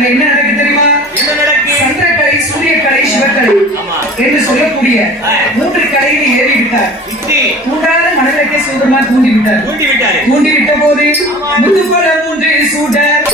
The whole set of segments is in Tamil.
அங்க என்ன நடக்கு தெரியுமா? சந்திரக்கலை சூரியக்கலை சிவக்கலை. என்று சொல்லக்கூடிய. மூன்று கலையில் ஏறி விட்டார் தூண்டாத மனதிலக்கே சிவபெருமான் தூண்டி விட்டார் தூண்டி விட்ட போது முத்துப்பல மூன்று சூடர்.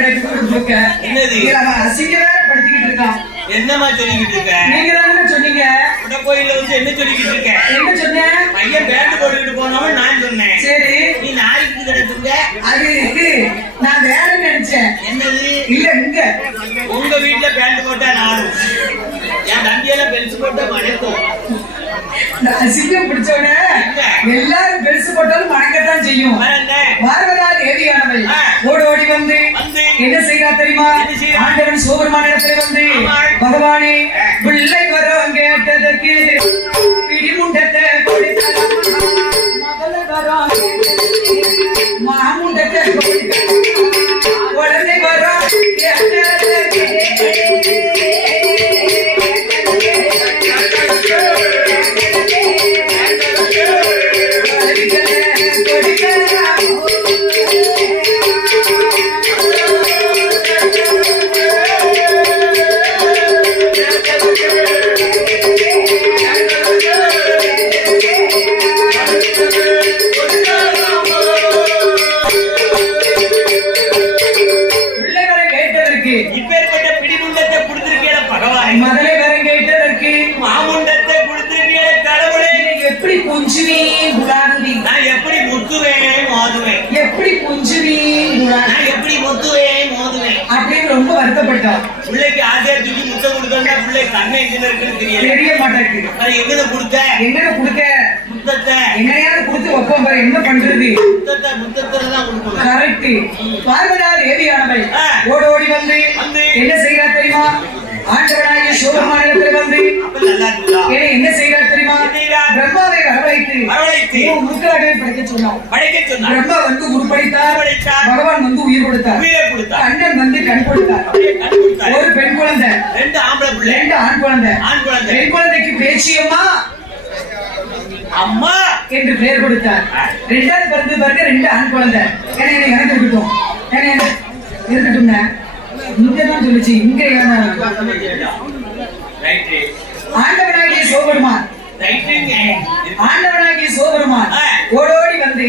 கிடைக்குது தூக்க என்னது? இதுல அவன் அசிங்க வேற படுத்திக்கிட்டு இருக்கான் என்னம்மா சொல்லிக்கிட்டு இருக்க? நீங்க தானே சொன்னீங்க? உட கோயில்ல வந்து என்ன சொல்லிக்கிட்டு இருக்க? என்ன சொன்னேன் பையன் பேண்ட் போட்டுக்கிட்டு போனவன் நான் சொன்னேன். சரி. நீ நாய்க்கு கிடக்குங்க? அது நான் வேறன்னு நினைச்சேன். என்னது? இல்ல இங்க. உங்க வீட்டுல பேண்ட் போட்டா நானும். என் தம்பியெல்லாம் பெருசு போட்டா வணக்கம் அசிங்கம் பிடிச்சவன எல்லாரும் பெருசு போட்டாலும் மணக்கத்தான் செய்யும் பார்வதா தேவியானவள். ஓடி ஓடி வந்து என்ன செய்யறா தெரியுமா? ஆண்டவன் சோபெருமான இடத்துல வந்து. பகவானே. பிள்ளை வரம் கேட்டதற்கு பிடிமுண்டத்தை கொடுத்தார். மகள வரம் மாமுண்டத்தை. பிள்ளைக்கு ஆசையா தூக்கி முத்தம் கொடுத்தோம்னா பிள்ளை கண்ணை எங்க இருக்குன்னு தெரியல. தெரிய மாட்டேங்குது. அது எங்க கொடுத்த? என்னன்னு கொடுக்க முத்தத்தை. கொடுத்து வைப்போம் பாரு என்ன பண்றது? முத்தத்தை முத்தத்துல தான் கொடுக்கணும். கரெக்ட் பார்வதா தேவியானவள் ஆ. ஓடி ஓடி வந்து வந்து. என்ன செய்கிறா தெரியுமா? ஆண்டவனாகிய சிவபெருமானிடத்தில் வந்து என்ன செய்கிறா தெரியுமா? பிரம்மாவை வரவழைத்து வரவழைத்து. முற்காடுகளை படைக்க சொன்னான் படைக்க சொன்னார். பிரம்மா வந்து உருப்படித்தார் உருப்படித்தார். பகவான் வந்து உயிர் கொடுத்தார். உயிரை கொடுத்தார். கண்ணன் வந்து கண் கொடுத்தார். அப்படியே கண் கொடுத்தார். ஒரு பெண் குழந்தை. ரெண்டு ஆம்பளை பிள்ளை. ரெண்டு ஆண் குழந்தை. ஆண் குழந்தை. பெண் குழந்தைக்கு பேச்சியம்மா அம்மா என்று பெயர் கொடுத்தார். ரெண்டாவது பிறந்து பிறகு ரெண்டு ஆண் குழந்தை. ஏன்னா எனக்கு இருக்கட்டும் ஏன்னா எனக்கு இருக்கட்டும்ங்க இங்க தான் சொல்லுச்சு இங்க ஆண்டவனாகிய சோபெருமான் ஆண்டவனாகிய சோபெருமான். ஓடோடி வந்து.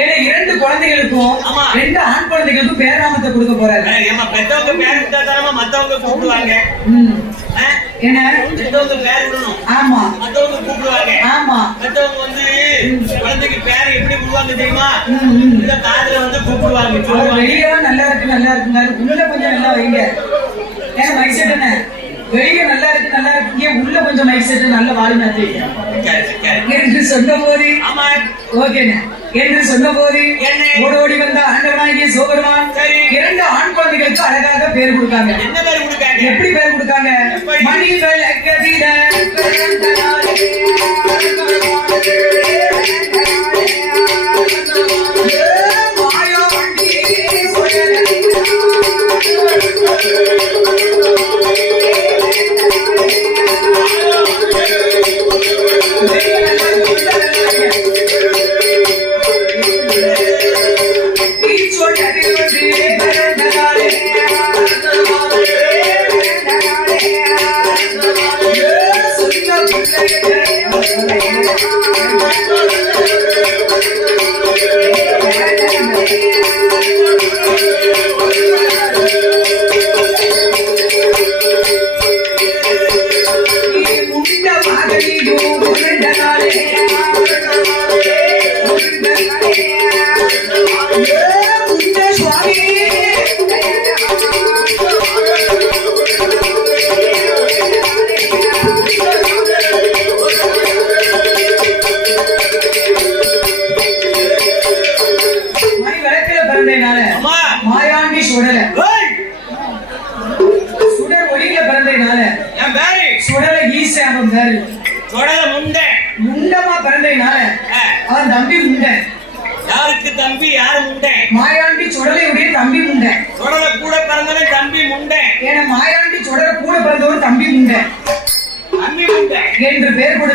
ஏன்னா இரண்டு குழந்தைகளுக்கும். ரெண்டு ஆண் குழந்தைகளுக்கும் பேராமத்தை கொடுக்க போறாரு. ஏமா பெத்தவங்க பேர் தானமா மத்தவங்க கூப்பிடுவாங்க? ஏன்னா பெத்தவங்க பேர் விடணும். ஆமா. மத்தவங்க கூப்பிடுவாங்க. ஆமா. பெத்தவங்க வந்து குழந்தைக்கு பேர் எப்படி கூப்பிடுவாங்க தெரியுமா. இந்த காதுல வந்து கூப்பிடுவாங்க சொல்லுவாங்க. நல்லா இருக்கு நல்லா இருக்குங்க உள்ள கொஞ்சம் நல்லா வைங்க. ஏன்னா மைக் செட் என்ன? வெளியே நல்லா இருக்கு நல்லா இருக்கு உள்ள கொஞ்சம் மைக் செட் நல்ல சரி. என்று சொன்ன போது ஆமா ஓகேண்ணே என்று சொன்ன போது என்ன? ஓடி ஓடி வந்த ஆண்டவனாகிய சோபெருமான் சரி. இரண்டு ஆண் குழந்தைகளுக்கு அழகாக பேர் கொடுக்காங்க என்ன பேர் கொடுக்காங்க எப்படி பேர் கொடுக்காங்க எப்படி? மணி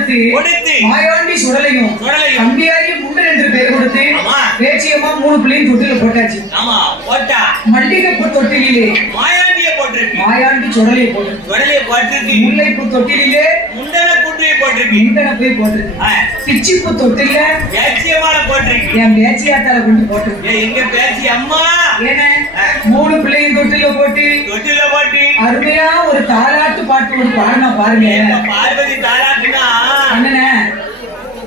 கொடுத்து கொடுத்து மாயாண்டி சுடலையும் சுடலையும். தம்பியாகி முண்டர் என்று பெயர் கொடுத்து ஆமா. பேச்சியம்மா மூணு பிள்ளையும் தொட்டில போட்டாச்சு. ஆமா போட்டா. மல்லிகைப்பூ தொட்டிலே மாயாண்டிய போட்டிருக்கு. மாயாண்டி சுடலை போட்டு தொடலைய போட்டிருக்கு. முல்லைப்பூ தொட்டிலே முண்டன குன்றிய போட்டிருக்கு. இந்தன போய் போட்டிருக்கு பிச்சிப்பூ தொட்டில பேச்சியமான போட்டிருக்கு. என் பேச்சியாத்தால கொண்டு போட்டிருக்கு. எங்க பேச்சி அம்மா ஏன்னா மூணு பிள்ளையும் தொட்டில போட்டு தொட்டில போட்டு. அருமையா ஒரு தாலாட்டு பாட்டு ஒரு பாடினா பாருங்க. பார்வதி தாராட்டுனா அண்ணனே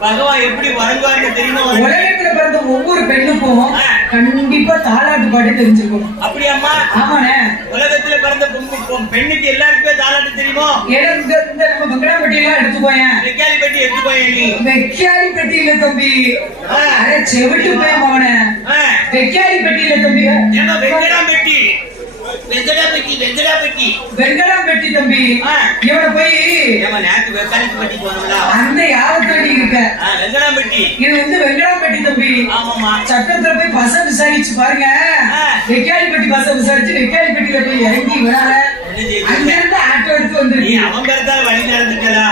பகவான் எப்படி வருவான்னு தெரியுமா? உலகத்துல பிறந்த ஒவ்வொரு பெண்ணுக்கும். கண்டிப்பா தாலாட்டு பாட்டு தெரிஞ்சிருக்கும். அப்படி அம்மா ஆமாண்ணே. உலகத்துல பிறந்த பெண்ணுக்கு எல்லாருக்குமே தாலாட்டு தெரியுமா? ஏன்னா இந்த நம்ம பங்களாப்பட்டி எல்லாம் எடுத்துக்கோயேன். வெக்காலி பெட்டி எடுத்துக்கோய நீ. வெக்காரி பெட்டியில தம்பி. ஆ. அட செவிட்டு போய் மகனே ஆ, வெக்காரி பெட்டியில தம்பி. ஏம்மா வெங்கடா பெட்டி வெங்கடா பெட்டி வெங்கடா பெட்டி. வெங்கடம் பெட்டி தம்பி. ஆ. இவனை போய் ஏம்மா நேத்து வெக்காலி பெட்டி போனோம்ல. அந்த யாவத்துல நீ இருக்க? ஆ, வெங்கடா பெட்டி. இது வந்து வெங்கடம் பெட்டி தம்பி. ஆமாம்மா. சட்டத்துல போய் பச விசாரிச்சு பாருங்க. ஆ. வெக்காரி பெட்டி பச விசாரிச்சு வெக்காரி பெட்டியில போய் இறங்கி விடாத என்ன செய்யுது? அங்க இருந்து ஆட்டோ எடுத்து நீ வந்துருக்கு அவன் பிறந்தாலும் வழி நடந்துக்கலா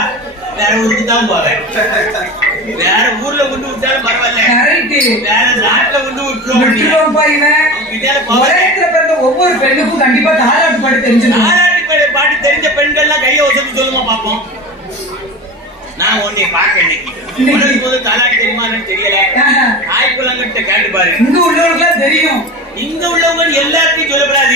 வேற ஊருக்கு தான் போவேன். வேற ஊர்ல கொண்டு விட்டாலும் பரவாயில்ல. வேற நாட்டுல கொண்டு விட்டுருவோம். ஒவ்வொரு பெண்ணுக்கும் கண்டிப்பா தாலாட்டு பாட்டு தெரிஞ்சிருக்கும். தாலாட்டு பாட்டு- தெரிஞ்ச பெண்கள்லாம் கையை ஒசத்து சொல்லுமா பாப்போம். நான் உன்னை பார்க்க இன்னைக்கு. போது தாலாட்டு தெரியுமான்னு தெரியல. ஆஹா. தாய் குழந்தைகிட்ட கேட்டு பாரு. இங்க உள்ளவர்களுக்கு தெரியும். இங்க உள்ளவங்க எல்லாத்தையும் சொல்லப்படாது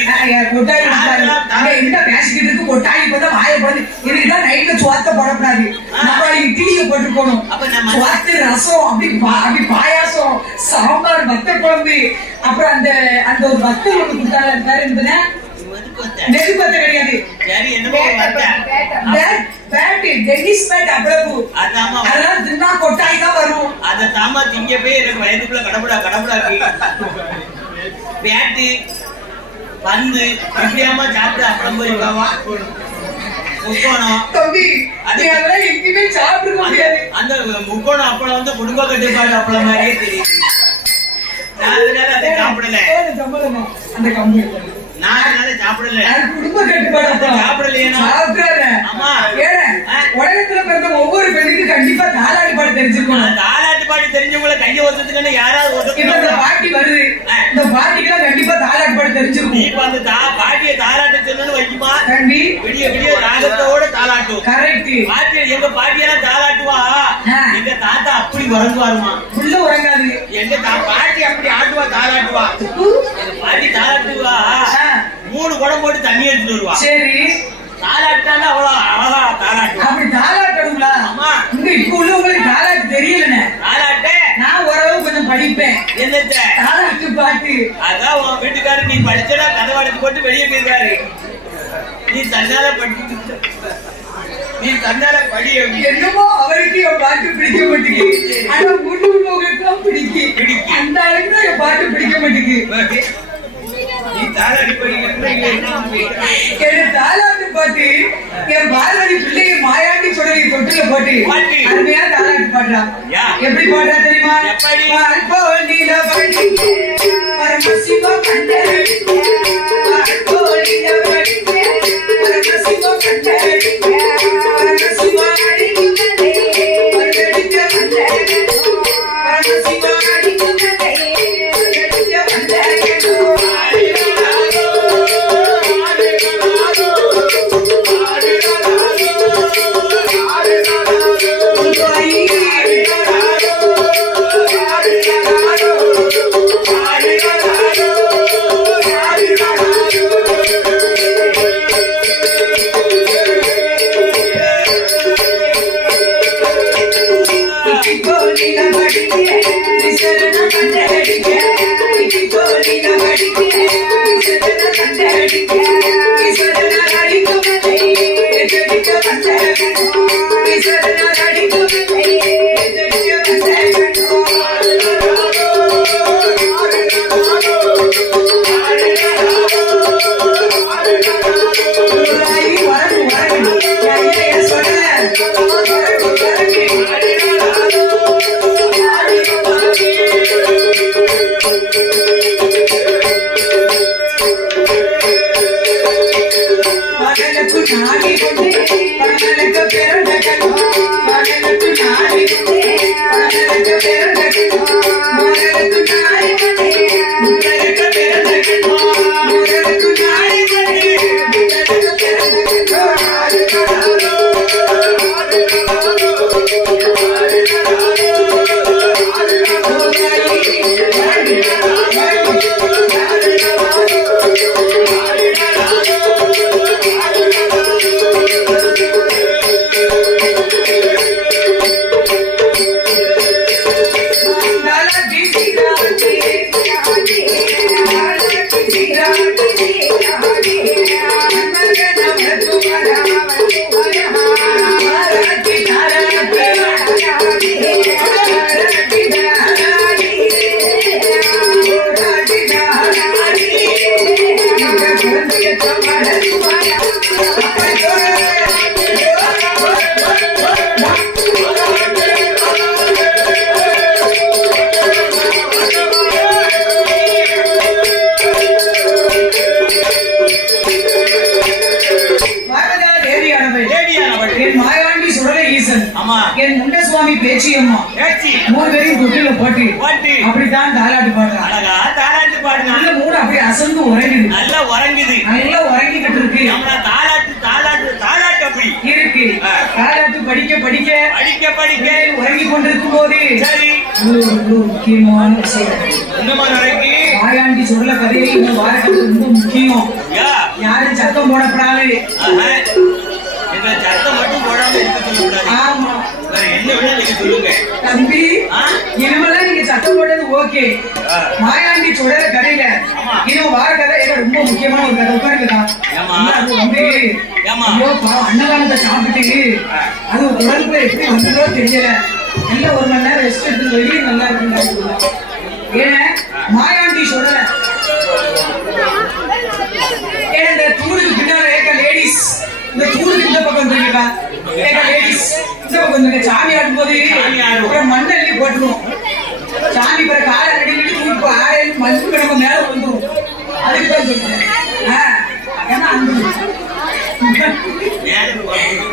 என்ன பேசிக்கிட்டு இருக்கு கொட்டாய் போதா வாய போது இதுக்குதான் நைட்ல சுவாத்த போடக்கூடாது. நம்ம டீய போட்டுக்கணும் அப்ப நம்ம- சுவாத்து ரசம் அப்படி பா- அப்படி பாயாசம் சாம்பார் வத்த குழம்பு அப்புறம் அந்த அந்த ஒரு வத்தல் ஒண்ணு கொடுத்தாங்க அது பேர் இருந்தன. நெல் வத்த. கிடையாது. பேட் டென்னிஸ் பேட் அவ்வளவு. அதெல்லாம் தின்னா கொட்டாய் தான் வரும். அத தாமா திங்க போய் எனக்கு வயதுக்குள்ள கடவுடா கடவுடாக்கு பேட்டு பந்து இப்படியாமா சாப்பிட அப்பளம் போயிருக்காவா முக்கோணம். தம்பி நீ அதெல்லாம் எங்கேயுமே சாப்பிட முடியாது. அந்த முக்கோணம் அப்பளம் வந்து குடும்ப கட்டுப்பாடு அப்பளம் மாதிரியே தெரியுது. நான் அதனால அதை சாப்பிடல? அந்த கம்பு நான் சாப்பிடல. குடும்ப கட்டுப்பாடு. சாப்பிடலையே. சாப்பிடாத. ஆமா. உலகத்துல பிறந்த ஒவ்வொரு பெண்ணுக்கும் கண்டிப்பா தாலாட்டு பாட்டு தெரிஞ்சிருக்கணும் தாலாட்டு பாட்டு தெரிஞ்சவங்கள கைய ஒசத்துக்கன்னு யாராவது இப்ப இந்த பாட்டி வருது. ஆ. இந்த பாட்டிக்கெல்லாம் கண்டிப்பா தாலாட்டு பாட்டு நீ தெரிஞ்சிருக்கும் இப்ப அந்த தா பாட்டிய தாலாட்டு சொன்னு வைக்குமா? கண்டி விடிய விடிய ராகத்தோட தாலாட்டும் கரெக்ட் பாட்டி எங்க பாட்டியெல்லாம் தாலாட்டுவா. எங்க தாத்தா அப்படி உறங்குவாருமா? உள்ள உறங்காது. எங்க பாட்டி அப்படி ஆட்டுவா தாலாட்டுவா? பாட்டி தாலாட்டுவா. மூணு குடம் போட்டு தண்ணி எடுத்துட்டு வருவா. சரி. தாலாட்டாலும் அவ்வளவு அழகா தாலாட்டுவா அப்படி தாலாட்டணுங்களா ஆமா. இங்க இப்ப உள்ளவங்களுக்கு தாலாட்டு தெரியலண்ணே. தாலாட்டே? நான் ஓரளவு கொஞ்சம் படிப்பேன். என்னத்த? தாலாட்டு பாட்டு. அதான் உன் வீட்டுக்காரர் நீ படிச்சனா கதை அடைச்சு போட்டு வெளியே போயிருக்காரு நீ தன்னால படிச்சு நீ தன்னால படி. என்னமோ அவருக்கு என் பாட்டு பிடிக்க மாட்டேங்குது. ஆனா முன்னு உள்ளவங்களுக்கு தான் பிடிக்கும். பிடிக்கும். அந்த அளவுக்கு தான் என் பாட்டு பிடிக்க மாட்டேங்குது. தாலாட்டு பாட்டு என் பார்வதி பிள்ளைய மாயாண்டி சுடலை தொட்டில போட்டு பாட்டு. அருமையா தாலாட்டு பாடுறா யா. எப்படி பாடுறா தெரியுமா எப்படி? பார்ப்போனில படிக்க, பரமசிவ கண்டறிக்க. வரணும் வரணும் నాటి పెరడగలో முண்டசுவாமி பேச்சியம்மா மூணு பேரையும் தொட்டில போட்டு. அப்படித்தான் தாலாட்டு பாடுறான் அழகா தாலாட்டு பாடுனா நல்ல மூணு அப்படியே அசந்து உறங்குது. நல்லா உறங்குது. நல்லா உறங்கிக்கிட்டு இருக்கு. தாலாட்டு தாலாட்டு தாலாட்டு அப்படி. இருக்கு. தாலாட்டு படிக்க படிக்க படிக்க படிக்க. உறங்கி கொண்டிருக்கும் போது சரி. முக்கியமான விஷயம் மாயாண்டி சொல்ல கதையை இந்த வாரத்துக்கு ரொம்ப முக்கியம். யாரும் சத்தம் போடப்படாது. எங்களை சத்தம் மட்டும் போடாம இருக்க சொல்லக்கூடாது ஆமா வேற என்ன வேணா நீங்க சொல்லுங்க தம்பி ஆ? இனிமெல்லாம் நீங்க சத்தம் போட்டது ஓகே. மாயாண்டி சுடர கதையில. இன்னும் வார கதை ஏதோ ரொம்ப முக்கியமான ஒரு கதை வந்து ஏம்மா? ஐயோ பாவம் அன்னதானத்தை சாப்பிட்டு. அது உடம்புல எப்படி வந்ததோ தெரியல நல்ல ஒரு மணி நேரம் ரெஸ்ட் எடுத்து வெளியே நல்லா இருக்குங்க ஏன்னா மாயாண்டி சுடர இந்த தூணுக்கு இந்த பக்கம் வந்துருக்கா? ஏக்க லேடிஸ் இந்த பக்கம் வந்துருக்க? சாமி ஆடும். அப்புறம் மண்ணள்ளி போட்டுரும் சாமி பிற காலை கட்டிக்கிட்டு தூக்கி ஆடையில் மண்ணு கிடக்கு மேல வந்துரும் அதுக்கு தான் ஆ, ஏன்னா.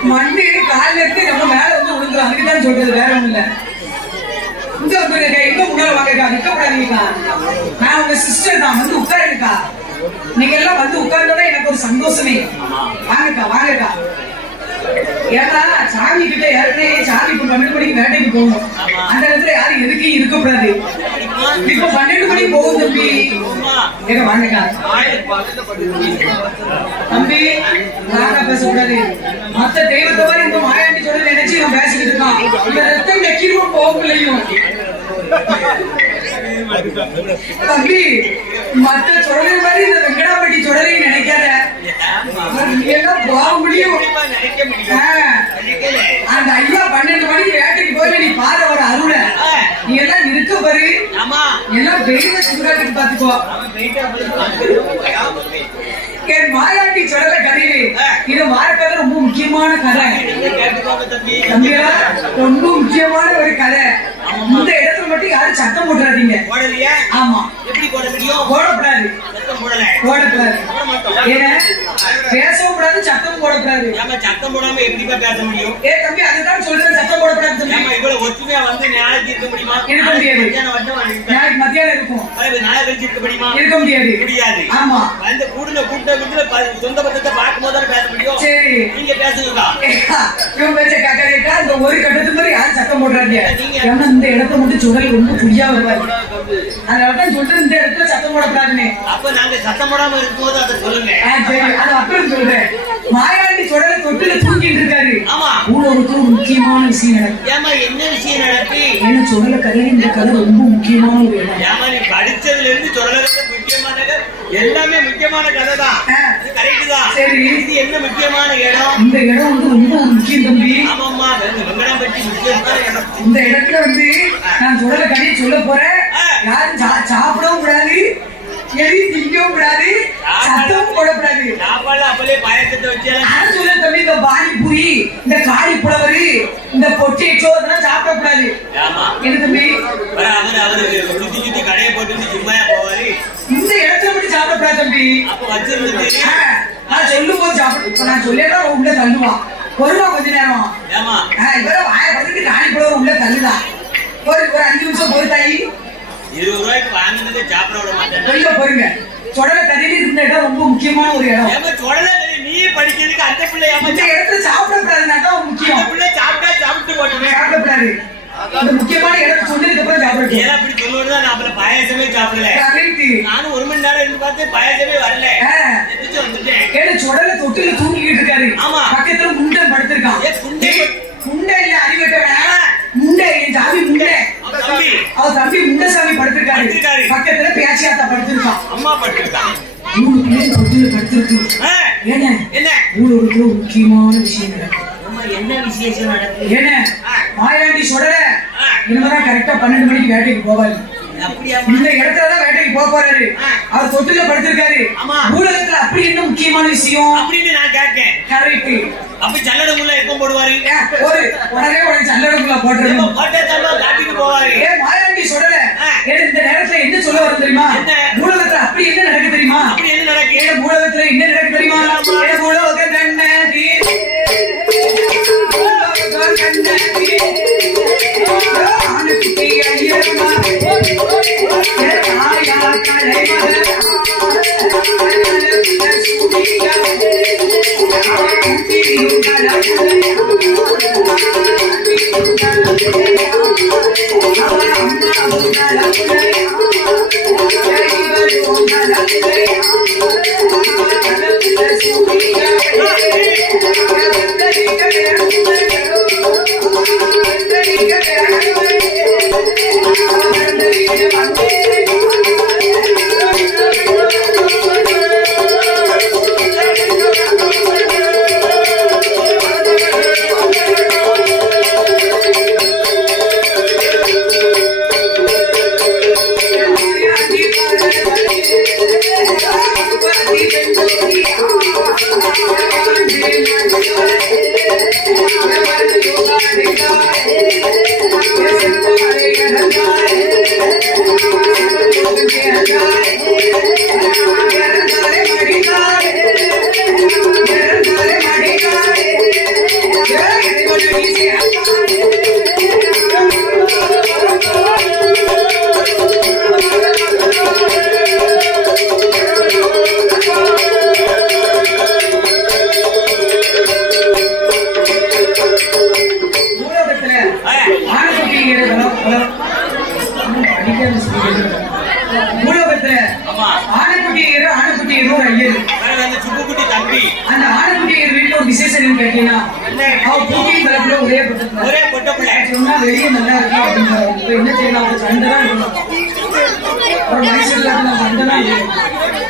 மண்ணு கால்ல இருந்து நம்ம மேல வந்து விழுந்துரும். அதுக்கு தான் சொல்றது வேற ஒண்ணும் இல்ல. இங்க வந்துருக்கா எங்க முன்னால வாங்கக்கா? நிக்கப்படாதீங்கக்கா நான் உங்க சிஸ்டர் தான். வந்து உட்காருங்கக்கா. நீங்க எல்லாம் வந்து உட்கார்ந்தோட சந்தோஷமே. வாங்கக்கா வாங்கக்கா. ஏன்னா சாமி கிட்ட ஏற்கனவே சாமி இப்ப பன்னெண்டு மணிக்கு வேட்டைக்கு போகும் அந்த இடத்துல யாரும் எதுக்கும் இருக்கக்கூடாது. இப்ப பன்னெண்டு மணிக்கு போகும் தம்பி. ஏங்க வாங்கக்கா. தம்பி நானா பேசக்கூடாது? மத்த தெய்வத்தை மாதிரி இந்த மாயாண்டி சொல்ல நினைச்சு நான் பேசிக்கிட்டு இருக்கான். இந்த ரத்தம் நெக்கிரும் போகலையும் தம்பி மத்த சுடலை மாதிரி இந்த வெங்கடாப்பட்டி சுடலையும் நினைக்காத. அந்த ஐயா பன்னெண்டு மணிக்கு வேட்டைக்கு போய் நீ பாரு ஒரு அருளை. நீ எல்லாம் இருக்க பாரு. ஆமா. எல்லாம் வெளியில சுடுகாட்டுக்கு பாத்துக்கோ என் மாயாண்டி சுடலை கதையிலே ஆ. இது வாரக்கதை ரொம்ப முக்கியமான கதை. ரொம்ப முக்கியமான ஒரு கதை. இந்த இடத்துல மட்டும் யாரும் சத்தம் போட்டுறாதீங்க. போடலையா? ஆமா. எப்படி போட முடியும்? போடக்கூடாது. சத்தம் போடல. போடக்கூடாது. ஏன்னா பேசவும் கூடாது சத்தம் போடக்கூடாது. ஏமா சத்தம் போடாம எப்படிப்பா பேச முடியும்? ஏ தம்பி அதுதான் சொல்றேன் சத்தம் போடக்கூடாது தம்பி. ஏமா இவ்வளவு ஒற்றுமையா வந்து நாளைக்கு இருக்க முடியுமா? இருக்க முடியாது. நாளைக்கு மத்தியானம் இருக்கும். நாளை கழிச்சு இருக்க முடியுமா? இருக்க முடியாது. முடியாது. ஆமா. அந்த கூடுன கூட்ட கூட்டுல சொந்த பந்தத்தை பார்க்கும் போது பேச முடியும்? சரி. நீங்க பேசுங்கக்கா. இவன் கக்க கேட்டா இந்த ஒரு கட்டத்து மாதிரி யாரும் சத்தம் போடுறாங்க நீங்க- ஏன்னா இந்த இடத்த மட்டும் சுடல் ரொம்ப புரியா வருவாரு. அதனாலதான் சொல்றேன் இந்த இடத்துல சத்தம் போடக்கூடாதுன்னு. அப்ப நாங்க சத்தம் போடாம இருக்கும்போது அதை சொல்லுங்க. அது அப்புறம் சொல்றேன். மாயாண்டி சுடல தொட்டில தூங்கிட்டு இருக்காரு. ஆமா. ஊழலுக்கு ஒரு முக்கியமான விஷயம் ஏமா என்ன விஷயம் நடக்கு? ஏன்னா சுடல கதையில இந்த கதை ரொம்ப முக்கியமான ஒரு இடம். ஏமா நீ படிச்சதுல இருந்து முக்கியமான கதை? எல்லாமே முக்கியமான கதை தான். கரெக்ட் தான். சரி. இது என்ன முக்கியமான இடம்? இந்த இடம் வந்து ரொம்ப ஒரு முக்கியம் தம்பி. ஆமாம்மா வெங்க- வெங்கடாம்பட்டி முக்கியமான இடம். இந்த இடத்துல வந்து நான் சுடல கதையை சொல்ல போறேன். யாரும் சாப்பிடவும் கூடாது. எதையும் திங்கவும் கூடாது. சத்தமும் போடக்கூடாது. இந்த காலிப்புலவரு இந்த பொட்டேட்டோ தம்பி? அவரு அவரு சுத்தி சுத்தி கடையை போட்டு சும்மாயா போவாரு? இந்த இடத்துல மட்டும் தம்பி. அப்ப வச்சிருந்து ஆ, நான் சொல்லும் போது சாப்பிடு இப்ப நான் சொல்லிடுறேன் உள்ள தள்ளுவான். வருவான் கொஞ்ச நேரம். இவரை வாய பதிட்டு காலிப்புலவர் உள்ள தள்ளுதான் ஒரு ஒரு அஞ்சு நிமிஷம் பொறு தாயி இருபது ரூபாய்க்கு வாங்கினதே சாப்பிட விட மாட்டேன். போருங்க சொடல தண்ணியில இருந்த இடம் ரொம்ப முக்கியமான ஒரு இடம். சொல்லல நீ படிக்கிறதுக்கு அந்த பிள்ளை இந்த இடத்துல சாப்பிடக்கூடாதுனாக்கா அந்த முக்கியம். பிள்ளை சாப்பிட்டா சாப்பிட்டு போட்டுமே. சாப்பிடக்கூடாது. அந்த முக்கியமான இடத்தை சொன்னதுக்கு அப்புறம் சாப்பிடக்கூடாது. ஏன்னா அப்படி சொல்லுவது நான் அப்புறம் பாயாசமே சாப்பிடல. நானும் ஒரு மணி நேரம் இருந்து பார்த்து பாயாசமே வரல. எந்திரிச்சு வந்துட்டேன். ஏன்னா சொடல தொட்டில தூங்கிக்கிட்டு இருக்காரு. ஆமா. பக்கத்துல முண்டன் படுத்திருக்கான். ஏ, குண்டை? முண்டை இல்ல அறிவட்டவன் முண்டை என் சாமி முண்டை. அவர் தம்பி. முண்டசாமி படுத்திருக்காரு. படுத்திருக்காரு. பக்கத்துல பேச்சியாத்தா படுத்திருக்கான். அம்மா பட்டுருக்கான் மூணு பிள்ளைங்க தொட்டில படுத்திருக்கு ஆ, ஏன்னா என்ன? ஊழலுக்கு முக்கியமான விஷயம் நடக்கும் என்ன விசேஷம் நடக்குது? ஏன்னா. மாயாண்டி சொடல ஆ. இனிமேதான் கரெக்டா பன்னெண்டு மணிக்கு வேட்டைக்கு போவாரு. அப்படியா இந்த இடத்துலதான் வேட்டைக்கு போக போறாரு. அவர் தொட்டில படுத்திருக்காரு. ஊடகத்துல அப்படி என்ன முக்கியமான விஷயம்? அப்படின்னு நான் கேட்கேன் கரெக்ட் அப்ப சல்லடமுள்ள எப்ப போடுவாரு? ஒரு உடனே உடனே சல்லடக்குள்ள எப்ப போட்டுருங்க காட்டிட்டு போவாரு? ஏ மாயாண்டி சொல்லல. ஏன் இந்த நேரத்துல என்ன சொல்ல வரும் தெரியுமா? என்ன?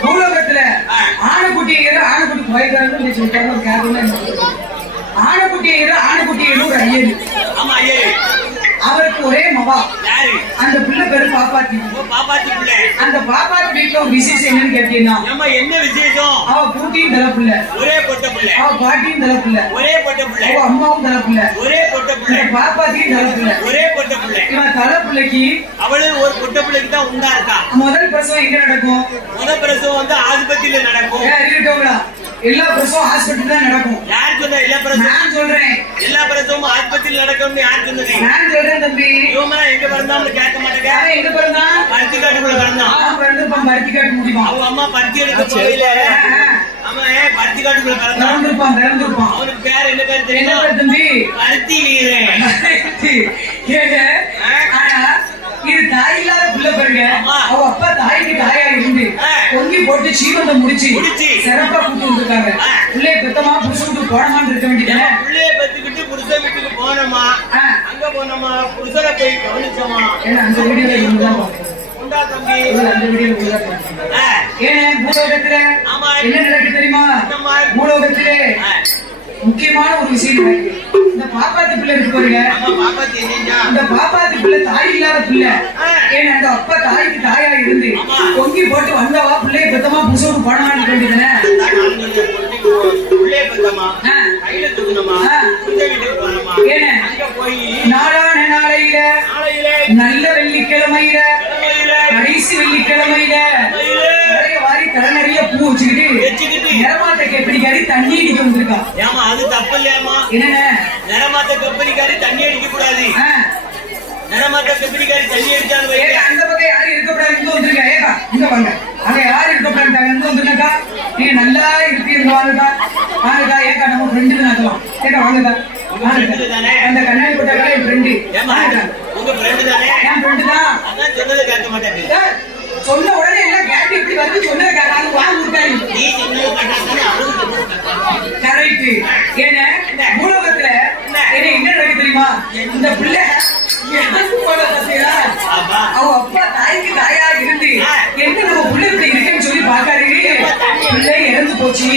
பூலோகத்துல ஆனைக்குட்டிங்கிற ஆனைக்குட்டி கோயில்காரன்னு சொல்லிட்டாங்க. ஒரு கேரளா ஆனைக்குட்டிங்கிற ஒரு ஐயர் ஆமா ஐயே அவருக்கு ஒரே மவா அந்த பிள்ளை பேரு பாப்பாத்தி. பாப்பாத்தி பிள்ளை. அந்த பாப்பாத்தி வீட்டுல ஒரு விசேஷம் என்னன்னு கேட்டீங்கன்னா என்ன விசேஷம்? அவ பூட்டியும் தரப்புல ஒரே பொட்ட பிள்ளை. அவ பாட்டியும் தரப்புல ஒரே பொட்ட பிள்ளை. அவ அம்மாவும் தரப்புல ஒரே பொட்ட பிள்ளை. பாப்பாத்தியும் தரப்புல ஒரே பொட்ட பிள்ளை. இவன் தலை பிள்ளைக்கு ஒரு பொட்ட பிள்ளைக்கு தான் உண்டா இருக்கா? முதல் பிரசவம் எங்க நடக்கும்? முத பிரசவம் வந்து ஆஸ்பத்திரியில நடக்கும். ஏன் இருக்கட்டவங்களா எல்லா பிரசவம் ஹாஸ்பிட்டல் தான் நடக்கும். யார் சொன்னா எல்லா பிரசவம் நான் சொல்றேன். எல்லா பிரசவமும் ஆஸ்பத்திரியில நடக்கும்னு யார் சொன்னது? நான் சொல்றேன் தம்பி. இவங்க எங்க பிறந்தான்னு கேட்க மாட்டேங்க. அவன் எங்க பிறந்தான் பருத்தி காட்டுக்குள்ள பிறந்தான் அவன் பிறந்திருப்பான்? பருத்தி காட்டு முடிவான் அவங்க அம்மா பருத்தி எடுக்க போகல அவன் ஏன் பருத்தி காட்டுக்குள்ள பிறந்தான் பிறந்திருப்பான் பிறந்திருப்பான். அவனுக்கு பேர் என்ன பேர் என்ன தெரியுமா பேர் தம்பி? பருத்தி ஆனா இது தாய் பாருங்க. அவ அப்பா தாய்க்கு தாயா இருந்து. பொங்கி போட்டு சீமந்தம் முடிச்சு முடிச்சு. சிறப்பா கூட்டு வந்திருக்காங்க. பிள்ளைய பெத்தமா புடிச்சு விட்டு போனமான்னு இருக்க வேண்டியதானே பிள்ளைய பத்துக்கிட்டு புருஷன் வீட்டுக்கு போனோமா ஆ. அங்க போனோமா புருஷனை போய் கவனிச்சோமா ஏன்னா அந்த வீடியோல ஆமா. என்ன நடக்கு தெரியுமா? பூலோகத்திலே முக்கியமான ஒரு விஷயம் பாப்பாத்தி பிள்ளை இருக்கு பாருங்க ஆமா பாப்பாத்தி பிள்ளை தாய் இல்லாத பிள்ளை. ஏன்னா அந்த அப்பா தாய்க்கு தாயா இருந்து. பொங்கி போட்டு வந்தவா பிள்ளைய பெத்தமா புதுசோடு பணம் இருக்க வேண்டியதானே பிள்ளைய பத்தமா ஆ. கையில தூக்கணுமா ஆ. புருஷன் வீட்டுக்கு போனோமா ஏன்னா அங்க போய் நாளான நாளையில நல்ல வெள்ளிக்கிழமையில கிழமையில கடைசி வெள்ளிக்கிழமையில நிறைய பூ வச்சுக்கிட்டு வச்சுக்கிட்டு. நிறமாட்ட கெப்படிக்காரி தண்ணி அடிக்க வந்திருக்கா. ஏமா அது தப்பு இல்லையாமா என்னங்க நிறமாத்த கம்பெனிக்காரி தண்ணி அடிக்க கூடாது நிறமாத்த கம்பெனிக்காரி தண்ணி அடிச்சாங்க அந்த பக்கம் யாரும் இருக்கக்கூடாது இங்க வந்துருங்க ஏக்கா இங்க வாங்க. அங்க யாரும் இருக்கக்கூடாது? இங்க நீங்க நல்லா இருக்கீங்க வாங்கக்கா. வாங்கக்கா ஏக்கா நம்ம ஃப்ரெண்டு நாக்கலாம் ஏக்கா வாங்கக்கா? அந்த கண்ணாடி போட்டாக்கா என் ஃப்ரெண்டு உங்க ஃப்ரெண்டு தானே? என் ஃப்ரெண்டு தான். சொன்னதை கேட்க ஏய், சொன்ன வந்து சொன்னதுக்கா நான் வாங்க விட்டாரு நீ சொன்னதை கேட்டாதானே அவரும் சொன்னதை கேட்பாங்க. கரெக்ட் ஏன்னா உலகத்துல என்ன என்ன நடக்கு தெரியுமா? இந்த பிள்ளை. அவ அப்பா தாய்க்கு தாயா இருந்து என்ன நம்ம பிள்ளை இருக்குன்னு சொல்லி பாக்காரு பிள்ளை இறந்து போச்சு.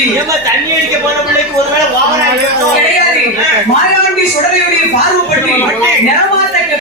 தண்ணி அடிக்க போன பிள்ளைக்கு ஓவரா இருக்கும் கிடையாது. மாயாண்டி சுடலையுடைய பார்வைப்பட்டு நிறமா